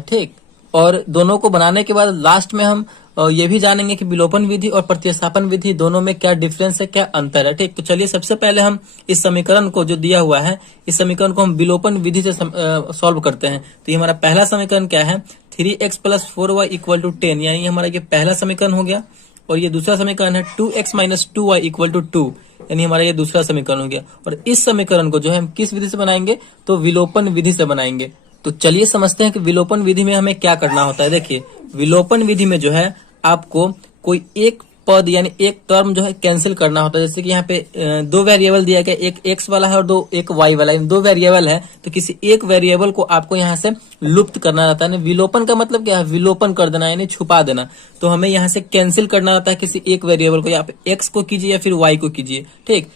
है, ठीक। और दोनों को बनाने के बाद लास्ट में हम ये भी जानेंगे कि विलोपन विधि और प्रतिस्थापन विधि दोनों में क्या डिफरेंस है, क्या अंतर है, ठीक। तो चलिए सबसे पहले हम इस समीकरण को जो दिया हुआ है, इस समीकरण को हम विलोपन विधि से सॉल्व करते हैं। तो ये हमारा पहला समीकरण क्या है, 3x + 4y = 10, यानी हमारा ये पहला समीकरण हो गया। और ये दूसरा समीकरण है 2x - 2y = 2, यानी हमारा ये दूसरा समीकरण हो गया। और इस समीकरण को जो है हम किस विधि से बनाएंगे, तो विलोपन विधि से बनाएंगे। तो चलिए समझते हैं कि विलोपन विधि में हमें क्या करना होता है। देखिए, विलोपन विधि में जो है आपको कोई एक पद यानी एक टर्म जो है कैंसिल करना होता है। जैसे कि यहाँ पे दो वेरिएबल दिया गया, एक x वाला है और एक y वाला है, दो वेरिएबल है। तो किसी एक वेरिएबल को आपको यहाँ से लुप्त करना रहता है। विलोपन का मतलब क्या है, विलोपन कर देना यानी छुपा देना। तो हमें यहाँ से कैंसिल करना रहता है किसी एक वेरिएबल को, या आप x को कीजिए या फिर y को कीजिए, ठीक।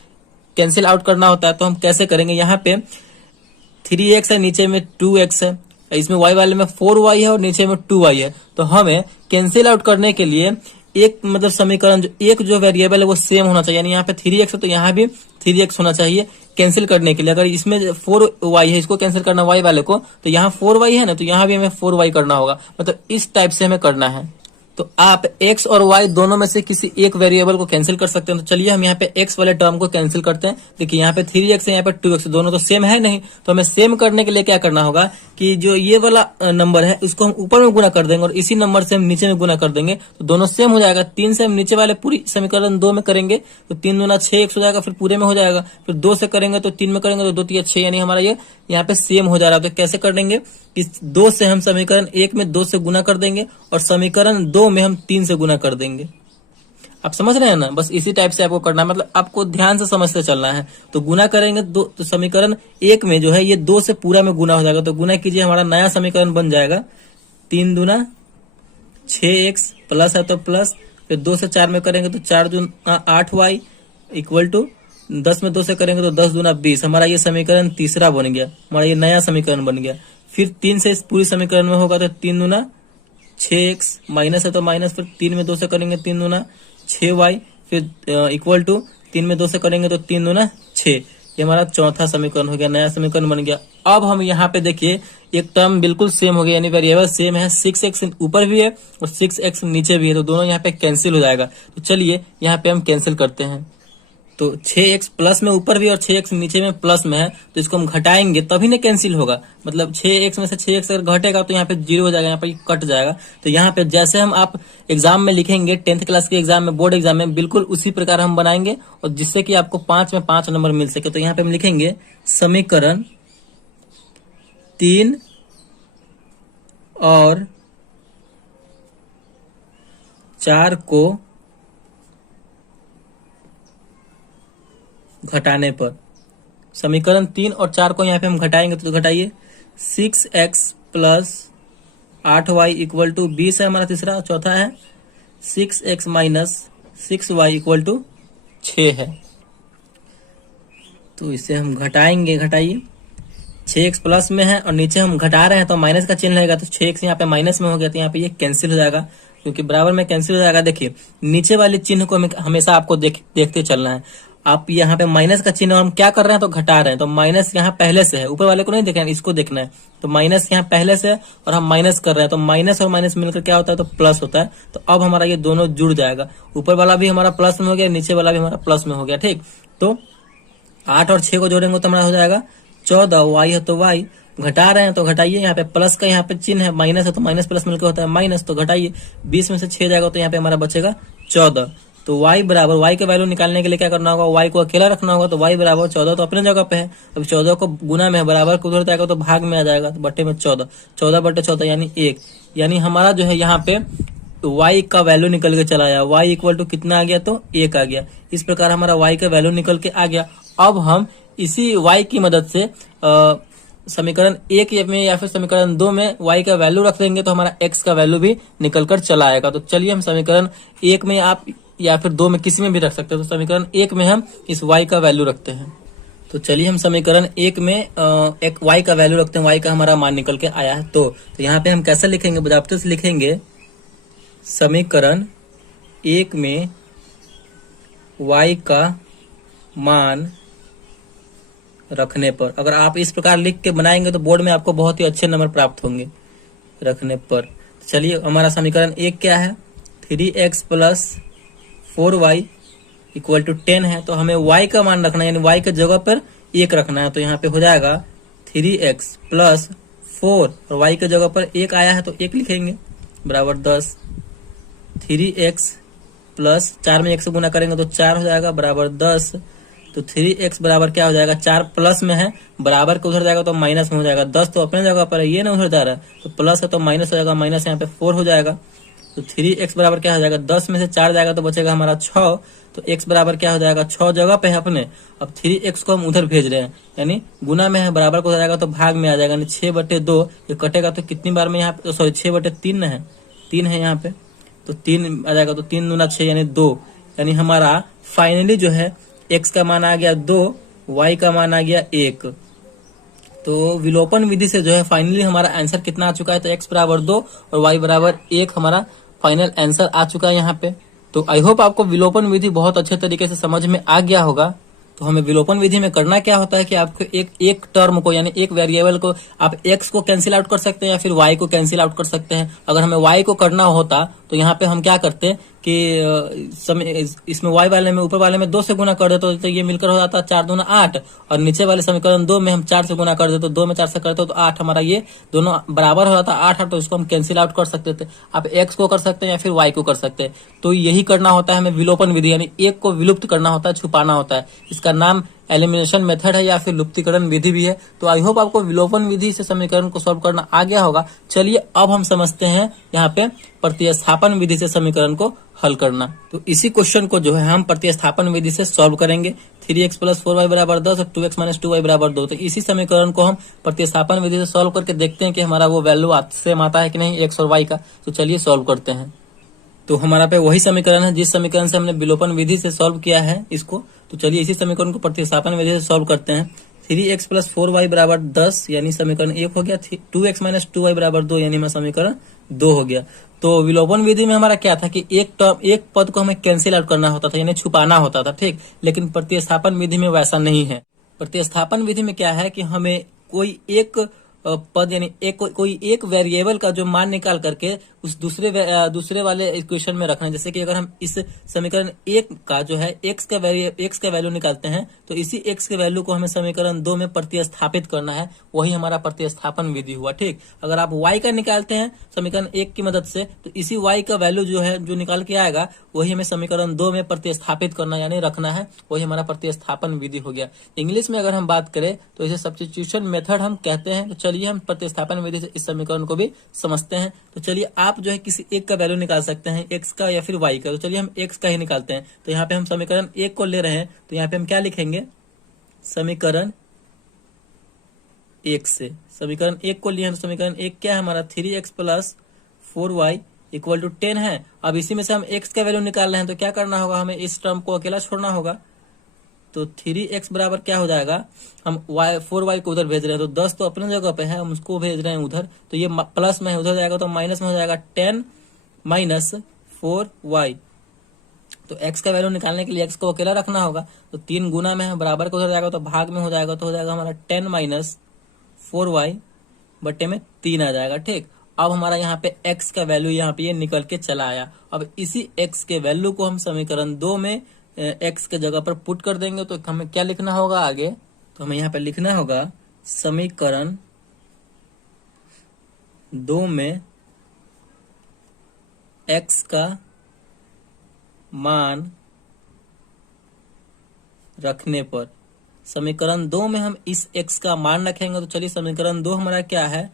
कैंसिल आउट करना होता है। तो हम कैसे करेंगे, यहाँ पे 3x है, नीचे में 2x है, इसमें y वाले में 4y है और नीचे में 2y है। तो हमें कैंसिल आउट करने के लिए एक मतलब समीकरण एक जो वेरिएबल है वो सेम होना चाहिए। यानी यहाँ पे 3x है तो यहाँ भी 3x होना चाहिए कैंसिल करने के लिए। अगर इसमें 4y है, इसको कैंसिल करना y वाले को, तो यहाँ 4y है ना, तो यहाँ भी हमें 4y करना होगा। मतलब इस टाइप से हमें करना है। तो आप x और y दोनों में से किसी एक वेरिएबल को कैंसिल कर सकते हैं। तो चलिए हम यहाँ पे x वाले टर्म को कैंसिल करते हैं। देखिए यहाँ पे 3x है, यहाँ पे 2x, दोनों तो सेम है नहीं। तो हमें सेम करने के लिए क्या करना होगा कि जो ये वाला नंबर है इसको हम ऊपर में गुना कर देंगे और इसी नंबर से हम नीचे में गुना कर देंगे, तो दोनों सेम हो जाएगा। 3 से हम नीचे वाले पूरी समीकरण 2 में करेंगे तो 3 दूना 6x हो जाएगा, फिर पूरे में हो जाएगा। फिर 2 से करेंगे तो 3 में करेंगे तो 2 3 6, यानी हमारा ये यहाँ पे सेम हो जा रहा है। तो कैसे कर देंगे, इस 2 से हम समीकरण 1 में 2 से गुना कर देंगे और समीकरण 2 में हम 3 से गुना कर देंगे। आप समझ रहे हैं ना, बस इसी टाइप से आपको करना है। मतलब आपको ध्यान से समझते चलना है। तो गुना करेंगे तो समीकरण 1 में जो है ये 2 से पूरा में गुना हो जाएगा। तो गुना कीजिए, हमारा नया समीकरण बन जाएगा 3 दूना 6x प्लस है तो प्लस, फिर 2 से 4 में करेंगे तो 4 दूना 8y = 10 में 2 से करेंगे तो 10 दूना 20। हमारा ये समीकरण तीसरा बन गया, हमारा ये नया समीकरण बन गया। फिर 3 से इस पूरी समीकरण में होगा तो 3 दूना 6x, माइनस है तो माइनस, फिर 3 में 2 से करेंगे 3 दूना 6y, फिर = 3 में 2 से करेंगे तो 3 दूना 6। ये हमारा चौथा समीकरण हो गया, नया समीकरण बन गया। अब हम यहाँ पे देखिए एक टर्म बिल्कुल सेम हो गया, यानी वेरिएबल सेम है। 6x ऊपर भी है और 6x नीचे भी है, तो दोनों यहाँ पे कैंसिल हो जाएगा। तो चलिए यहाँ पे हम कैंसिल करते हैं। तो 6x प्लस में ऊपर भी और 6x नीचे में प्लस में है, तो इसको हम घटाएंगे तभी ना कैंसिल होगा। मतलब 6x में से 6x अगर घटेगा तो यहाँ पे 0 हो जाएगा, यहाँ पे कट जाएगा। तो यहाँ पे जैसे हम आप एग्जाम में लिखेंगे 10th क्लास के एग्जाम में, बोर्ड एग्जाम में, बिल्कुल उसी प्रकार हम बनाएंगे और जिससे कि आपको 5 में 5 नंबर मिल सके। तो यहाँ पे हम लिखेंगे समीकरण 3 और 4 को घटाने पर, समीकरण 3 और 4 को यहाँ पे हम घटाएंगे तो घटाइए 6x + 8y = 20 है हमारा तीसरा। चौथा है 6x - 6y = 6 है। तो इसे हम घटाएंगे, घटाइए। 6x प्लस में है और नीचे हम घटा रहे हैं तो माइनस का चिन्ह लगेगा, तो 6x यहाँ पे माइनस में हो गया, तो यहाँ पे ये कैंसिल हो जाएगा क्योंकि बराबर में कैंसिल हो जाएगा। देखिए नीचे वाले चिन्ह को हमेशा आपको देखते चलना है। आप यहाँ पे माइनस का चिन्ह हम क्या कर रहे हैं, तो घटा रहे हैं, तो माइनस यहाँ पहले से है, ऊपर वाले को नहीं देखना है, इसको देखना है। तो माइनस यहाँ पहले से है और हम माइनस कर रहे हैं, तो माइनस और माइनस मिलकर क्या होता है, तो प्लस होता है। तो अब हमारा ये दोनों जुड़ जाएगा, ऊपर वाला भी हमारा प्लस में हो गया, नीचे वाला भी हमारा प्लस में हो गया, ठीक। तो 8 और 6 को जोड़ेंगे तो हमारा हो जाएगा 14, y है तो y, घटा रहे हैं तो घटाइए। यहाँ पे प्लस का यहाँ पे चिन्ह है, माइनस है तो माइनस प्लस मिलकर होता है माइनस, तो घटाइए। 20 में से 6 जाएगा तो यहाँ पे हमारा बचेगा 14। तो y बराबर, y के वैल्यू निकालने के लिए क्या करना होगा, y को अकेला रखना होगा। तो y बराबर 14 तो अपने जगह पे है, अब 14 को गुना में है, बराबर को उधर जाएगा तो भाग में आ जाएगा, तो बट्टे में 14, 14/14 यानी 1। यानी हमारा जो है यहाँ पे y का वैल्यू निकल के चला आया, y = कितना आ गया, तो 1 आ गया। इस प्रकार हमारा y का वैल्यू निकल के आ गया। अब हम इसी y की मदद से समीकरण 1 में या फिर समीकरण 2 में y का वैल्यू रख देंगे तो हमारा x का वैल्यू भी निकल कर चला आएगा। तो चलिए हम समीकरण 1 में आप या फिर 2 में किसी में भी रख सकते हैं। तो समीकरण 1 में हम इस y का वैल्यू रखते हैं। तो चलिए हम समीकरण 1 में एक y का वैल्यू रखते हैं, y का हमारा मान निकल के आया है। तो यहाँ पे हम कैसे लिखेंगे, बजाबते से लिखेंगे समीकरण 1 में y का मान रखने पर। अगर आप इस प्रकार लिख के बनाएंगे तो बोर्ड में आपको बहुत ही अच्छे नंबर प्राप्त होंगे। रखने पर। चलिए हमारा समीकरण एक क्या है, 3x plus 4y equal to 10 है। तो हमें y का मान रखना है, यानी y के जगह पर 1 रखना है। तो यहाँ पे हो जाएगा 3x प्लस 4 और y के जगह पर 1 आया है तो 1 लिखेंगे बराबर 10। 3x प्लस 4 में 1 से गुना करेंगे तो 4 हो जाएगा बराबर 10। तो 3x बराबर क्या हो जाएगा, 4 प्लस में है, बराबर के उधर जाएगा तो माइनस में हो जाएगा। 10 तो अपने जगह पर है, ये ना उधर जा रहा है, तो प्लस है तो माइनस हो जाएगा, माइनस यहाँ पे 4 हो जाएगा। तो 3x बराबर क्या हो जाएगा, 10 में से 4 जाएगा तो बचेगा हमारा 6। तो x बराबर क्या हो जाएगा, 6 जगह पे है अपने। अब 3x को हम उधर भेज रहे हैं, यानी गुना में है, बराबर को हो जाएगा तो भाग में आ जाएगा, यानी 6/2। ये कटेगा तो कितनी बार में यहाँ पे, सॉरी 6/3 है, 3 है यहाँ पे, तो 3 आ जाएगा। तो 3 दूना 6 यानी 2, यानी हमारा फाइनली जो है x का मान आ गया 2, y का मान आ गया 1। तो विलोपन विधि से जो है फाइनली हमारा आंसर कितना आ चुका है, तो x बराबर 2 और y बराबर 1 हमारा फाइनल आंसर आ चुका है यहाँ पे। तो आई होप आपको विलोपन विधि बहुत अच्छे तरीके से समझ में आ गया होगा। तो हमें विलोपन विधि में करना क्या होता है कि आपको एक टर्म को, यानी एक वेरिएबल को आप x को कैंसिल आउट कर सकते हैं या फिर y को कैंसिल आउट कर सकते हैं। अगर हमें y को करना होता तो यहाँ पे हम क्या करते कि इसमें y वाले में, ऊपर वाले में 2 से गुना कर देते तो ये मिलकर हो जाता 4 दूना 8, और नीचे वाले समीकरण 2 में हम 4 से गुना कर देते, तो 2 में 4 से करते तो 8, हमारा ये दोनों बराबर हो जाता 8, तो इसको हम कैंसिल आउट कर सकते थे। आप x को कर सकते हैं या फिर y को कर सकते हैं। तो यही करना होता है हमें विलोपन विधि, यानी एक को विलुप्त करना होता है, छुपाना होता है। इसका नाम एलिमिनेशन मेथड है या फिर लुप्तीकरण विधि भी है। तो आई होप आपको विलोपन विधि से समीकरण को सॉल्व करना आ गया होगा। चलिए अब हम समझते हैं यहाँ पे प्रतिस्थापन विधि से समीकरण को हल करना। तो इसी क्वेश्चन को जो है हम प्रतिस्थापन विधि से सॉल्व करेंगे। 3x प्लस 4y बराबर 10 और 2x माइनस 2y बराबर 2। तो इसी समीकरण को हम प्रतिस्थापन विधि से सॉल्व करके देखते हैं कि हमारा वो वैल्यू सेम आता है कि नहीं x और y का। तो चलिए सॉल्व करते हैं। तो हमारा पे वही समीकरण है जिस समीकरण से हमने विलोपन विधि से सॉल्व किया है इसको। तो चलिए इसी समीकरण को प्रतिस्थापन विधि से सॉल्व करते हैं। 3x प्लस 4y बराबर 10 यानी समीकरण 1 हो गया। 2x माइनस 2y बराबर 2 यानी हमारा समीकरण 2 हो गया। तो विलोपन विधि में हमारा क्या था कि एक पद को हमें कैंसिल आउट करना होता था, यानी छुपाना होता था, ठीक। लेकिन प्रतिस्थापन विधि में वैसा नहीं है। प्रतिस्थापन विधि में क्या है कि हमें कोई एक पद, यानी कोई एक वेरिएबल का जो मान निकाल करके उस दूसरे वाले इक्वेशन में रखना है। जैसे कि अगर हम इस समीकरण 1 का जो है x का वैल्यू निकालते हैं तो इसी x के वैल्यू को हमें समीकरण 2 में प्रतिस्थापित करना है, वही हमारा प्रतिस्थापन विधि हुआ, ठीक। अगर आप y का निकालते हैं समीकरण 1 की मदद से तो इसी y का वैल्यू जो है जो निकाल के आएगा वही हमें समीकरण 2 में प्रतिस्थापित करना यानी रखना है, वही हमारा प्रतिस्थापन विधि हो गया। इंग्लिश में अगर हम बात करें तो इसे सब्स्टिट्यूशन मेथड हम कहते हैं। तो चलिए हम प्रतिस्थापन विधि से इस समीकरण को भी समझते हैं। तो चलिए आप जो है किसी एक का वैल्यू निकाल सकते हैं, x का या फिर y का। तो चलिए हम x का ही निकालते हैं। तो यहाँ पे हम समीकरण 1 को ले रहे हैं, तो यहाँ पे हम क्या लिखेंगे, समीकरण 1 से समीकरण 1 को लिए हैं। तो समीकरण 1 क्या है हमारा, 3x plus 4y equal to 10 है। अब इसी में से हम x का वैल्यू निकाल रहे हैं तो क्या करना होगा, हमें इस टर्म को अकेला छोड़ना होगा। तो 3x बराबर क्या हो जाएगा, हम 4y को उधर भेज रहे हैं तो 10 तो अपने जगह पे है, हम उसको भेज रहे हैं उधर, तो ये प्लस में है, उधर जाएगा तो माइनस में हो जाएगा 10 माइनस 4y। तो x का वैल्यू निकालने के लिए x को अकेला रखना होगा। तो 3 गुना में है, बराबर को उधर जाएगा तो भाग में हो जाएगा, तो हो जाएगा हमारा 10 माइनस 4y बटे में 3 आ जाएगा, ठीक। अब हमारा यहाँ पे x का वैल्यू यहाँ पे ये निकल के चला आया। अब इसी x के वैल्यू को हम समीकरण 2 में x के जगह पर पुट कर देंगे। तो हमें क्या लिखना होगा आगे, तो हमें यहाँ पे लिखना होगा समीकरण 2 में x का मान रखने पर, समीकरण 2 में हम इस x का मान रखेंगे। तो चलिए समीकरण 2 हमारा क्या है,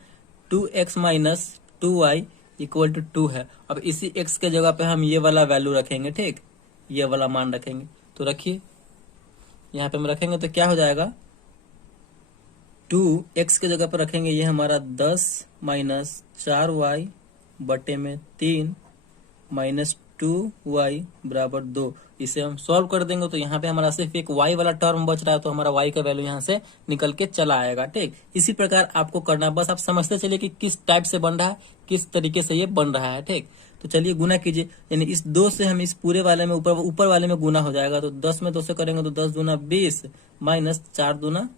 2x minus 2y equal to 2 है। अब इसी x के जगह पे हम ये वाला वैल्यू रखेंगे, ठीक, ये वाला मान रखेंगे। तो रखिए यहाँ पे हम रखेंगे तो क्या हो जाएगा, 2x के जगह पर रखेंगे, ये हमारा 10 माइनस 4y बटे में 3 माइनस 2y बराबर 2। इसे हम सॉल्व कर देंगे तो यहाँ पे हमारा सिर्फ एक y वाला टर्म बच रहा है, तो हमारा y का वैल्यू यहाँ से निकल के चला आएगा, ठीक। इसी प्रकार आपको करना है, बस आप समझते चलिए कि किस टाइप से बन रहा है, किस तरीके से ये बन रहा है, ठीक। तो चलिए गुना कीजिए, यानी इस 2 से हम इस पूरे वाले में ऊपर वाले में गुना हो जाएगा। तो 10 में 2 से करेंगे तो 10 दूना 20 माइनस 4 दूना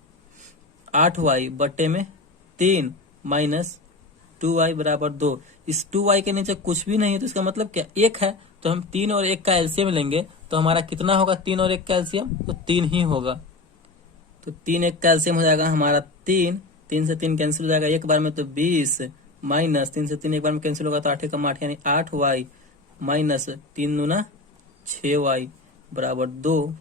8y बटे में 3 माइनस 2y बराबर 2। इस 2y के नीचे कुछ भी नहीं है तो इसका मतलब क्या 1 है, तो हम 3 और 1 का एलसीएम लेंगे तो हमारा कितना होगा 3 और 1 का एलसीएम, तो 3 ही होगा। तो 3 1 का एलसीएम हो जाएगा हमारा 3, 3 से 3 कैंसिल हो जाएगा एक बार में, तो 20 माइनस 3 से 3 एक बार में कैंसिल होगा तो 8 कम 8 यानी 8y माइनस 3 दूना 6y बराबर 2।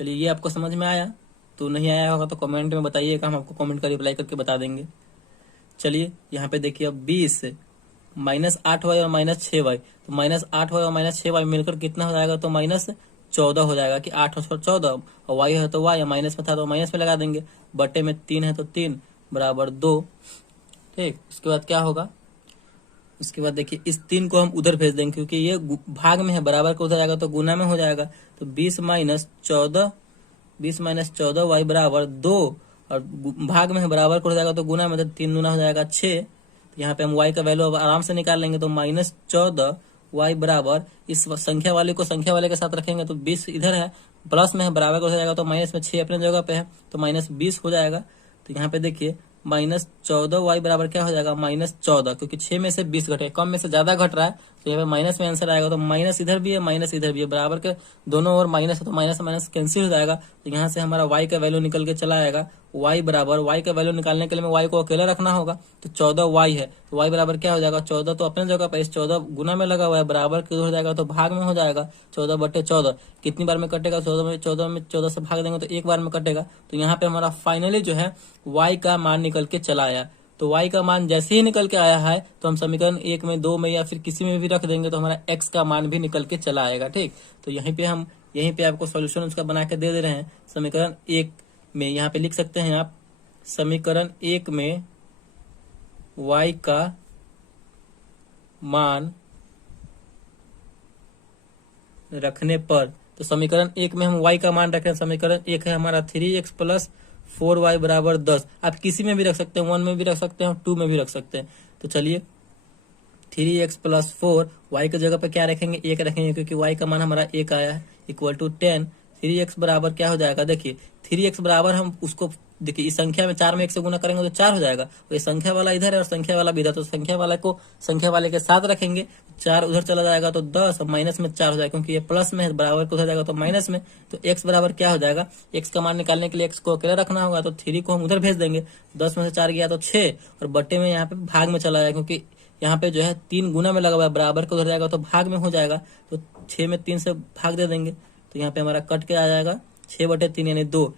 चलिए ये आपको समझ में आया, तो नहीं आया होगा तो कमेंट में बताइएगा, हम आपको कमेंट का रिप्लाई करके बता देंगे। चलिए यहाँ पे देखिए अब 20 माइनस 8y और माइनस 6y, तो माइनस 8y और माइनस 6y मिलकर कितना हो जाएगा, तो माइनस 14 हो जाएगा कि 8 और 14, और y है तो y, माइनस में था तो माइनस में लगा देंगे, बटे में 3 है तो 3 बराबर 2। ठीक, उसके बाद क्या होगा, उसके बाद देखिए इस 3 को हम उधर भेज देंगे क्योंकि ये भाग में है, बराबर को उधर जाएगा तो गुना में हो जाएगा, तो 20 माइनस 14 वाई बराबर 2, और भाग में है बराबर को हो जाएगा तो गुना में, तो 3 गुना हो जाएगा 6। तो यहाँ पे हम y का वैल्यू अब आराम से निकाल लेंगे, तो माइनस 14 वाई बराबर इस संख्या वाले को संख्या वाले के साथ रखेंगे तो 20 इधर है, प्लस में है बराबर को हो जाएगा तो माइनस में 6 अपने जगह पे है तो माइनस 20 हो जाएगा। तो यहाँ पे देखिए माइनस 14y बराबर क्या हो जाएगा, माइनस 14, क्योंकि 6 में से 20 घटे, कम में से ज्यादा घट रहा है तो यहाँ पे माइनस में आंसर आएगा। तो माइनस इधर भी है माइनस इधर भी है, बराबर के दोनों ओर माइनस है तो माइनस माइनस कैंसिल हो जाएगा। तो यहाँ से हमारा y का वैल्यू निकल के चला आएगा, y बराबर, y का वैल्यू निकालने के लिए मैं y को अकेला रखना होगा, तो 14y है तो y बराबर क्या हो जाएगा, 14 तो अपने जगह पर, इस 14 गुना में लगा हुआ है, बराबर किधर हो जाएगा तो भाग में हो जाएगा, 14/14 कितनी बार में कटेगा, 14 से भाग देंगे तो एक बार में कटेगा। तो यहाँ पे हमारा फाइनली जो है y का मान निकल के चला आया। तो y का मान जैसे ही निकल के आया है तो हम समीकरण 1 में 2 में या फिर किसी में भी रख देंगे तो हमारा x का मान भी निकल के चला आएगा। ठीक, तो यहीं पे आपको सॉल्यूशन उसका बना के दे रहे हैं। समीकरण 1 में यहाँ पे लिख सकते हैं आप, समीकरण 1 में y का मान रखने पर, तो समीकरण 1 में हम y का मान रखें, समीकरण 1 है हमारा 3x प्लस 4y बराबर 10। आप किसी में भी रख सकते हैं, 1 में भी रख सकते हैं, 2 में भी रख सकते हैं। तो चलिए 3x प्लस 4, y की जगह पे क्या रखेंगे, 1 रखेंगे क्योंकि y का मान हमारा 1 आया है, इक्वल टू 10। 3x बराबर क्या हो जाएगा, देखिए 3x बराबर हम उसको देखिए इस संख्या में 4 में 1 से गुना करेंगे तो 4 हो जाएगा, तो ये संख्या वाला इधर है और संख्या वाला भी इधर, तो संख्या वाला को संख्या वाले के साथ रखेंगे, 4 उधर चला जाएगा तो 10, और माइनस में 4 हो जाएगा क्योंकि ये प्लस में है, बराबर को उधर जाएगा तो माइनस में। तो x बराबर क्या हो जाएगा, x का मान निकालने के लिए x को अकेला रखना होगा, तो 3 को हम उधर भेज देंगे, 10 में से 4 गया तो 6, और बट्टे में यहाँ पे भाग में चला जाएगा क्योंकि यहाँ पे जो है 3 गुना में लगा हुआ है, बराबर को उधर जाएगा तो भाग में हो जाएगा, तो 6 में 3 से भाग दे देंगे, तो यहाँ पे हमारा कट के आ जाएगा 6/3 यानी 2।